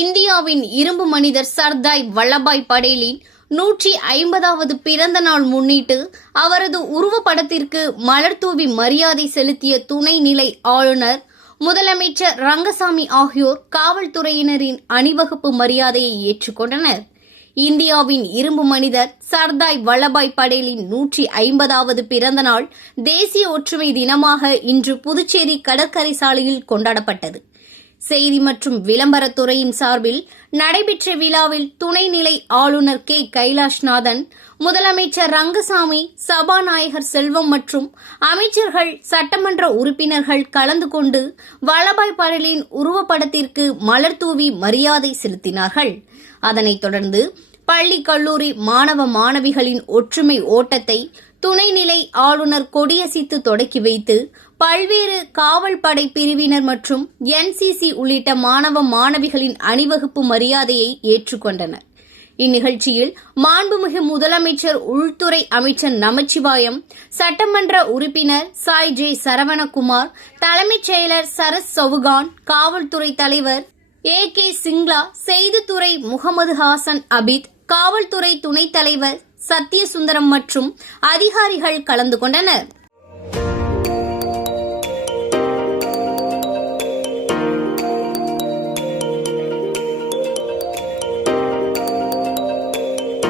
இந்தியாவின் இரும்பு மனிதர் சர்தார் வல்லபாய் படேலின் 150வது பிறந்த நாள் முன்னிட்டு அவரது உருவப்படத்திற்கு மலர்தூவி மரியாதை செலுத்திய துணைநிலை ஆளுநர், முதலமைச்சர் ரங்கசாமி ஆகியோர் காவல்துறையினரின் அணிவகுப்பு மரியாதையை ஏற்றுக்கொண்டனர். இந்தியாவின் இரும்பு மனிதர் சர்தார் வல்லபாய் படேலின் 150வது பிறந்த நாள் தேசிய ஒற்றுமை தினமாக இன்று புதுச்சேரி கடற்கரை சாலையில் கொண்டாடப்பட்டது. செய்தி மற்றும் விளம்பரத்துறையின் சார்பில் நடைபெற்ற விழாவில் துணைநிலை ஆளுநர் கே. கைலாஷ்நாதன், முதலமைச்சர் ரங்கசாமி, சபாநாயகர் செல்வம் மற்றும் அமைச்சர்கள், சட்டமன்ற உறுப்பினர்கள் கலந்து கொண்டு வல்லபாய் படேலின் உருவப்படத்திற்கு மலர்தூவி மரியாதை செலுத்தினார்கள். அதனைத் தொடர்ந்து பள்ளி கல்லூரி மாணவ மாணவிகளின் ஒற்றுமை ஓட்டத்தை துணைநிலை ஆளுநர் கொடியசைத்து தொடக்கி வைத்து பல்வேறு காவல் படை பிரிவினர் மற்றும் NCC உள்ளிட்ட மாணவ மாணவிகளின் அணிவகுப்பு மரியாதையை ஏற்றுக்கொண்டனர். இந்நிகழ்ச்சியில் மாண்புமிகு முதலமைச்சர், உள்துறை அமைச்சர் நமச்சிவாயம், சட்டமன்ற உறுப்பினர் சாய் ஜே. சரவணகுமார், தலைமைச் செயலர் சரத் சவுகான், காவல்துறை தலைவர் AK சிங்லா, செய்தித்துறை முகமது ஹாசன் அபித், காவல்துறை துணைத் தலைவர் சத்யசுந்தரம் மற்றும் அதிகாரிகள் கலந்து கொண்டனர்.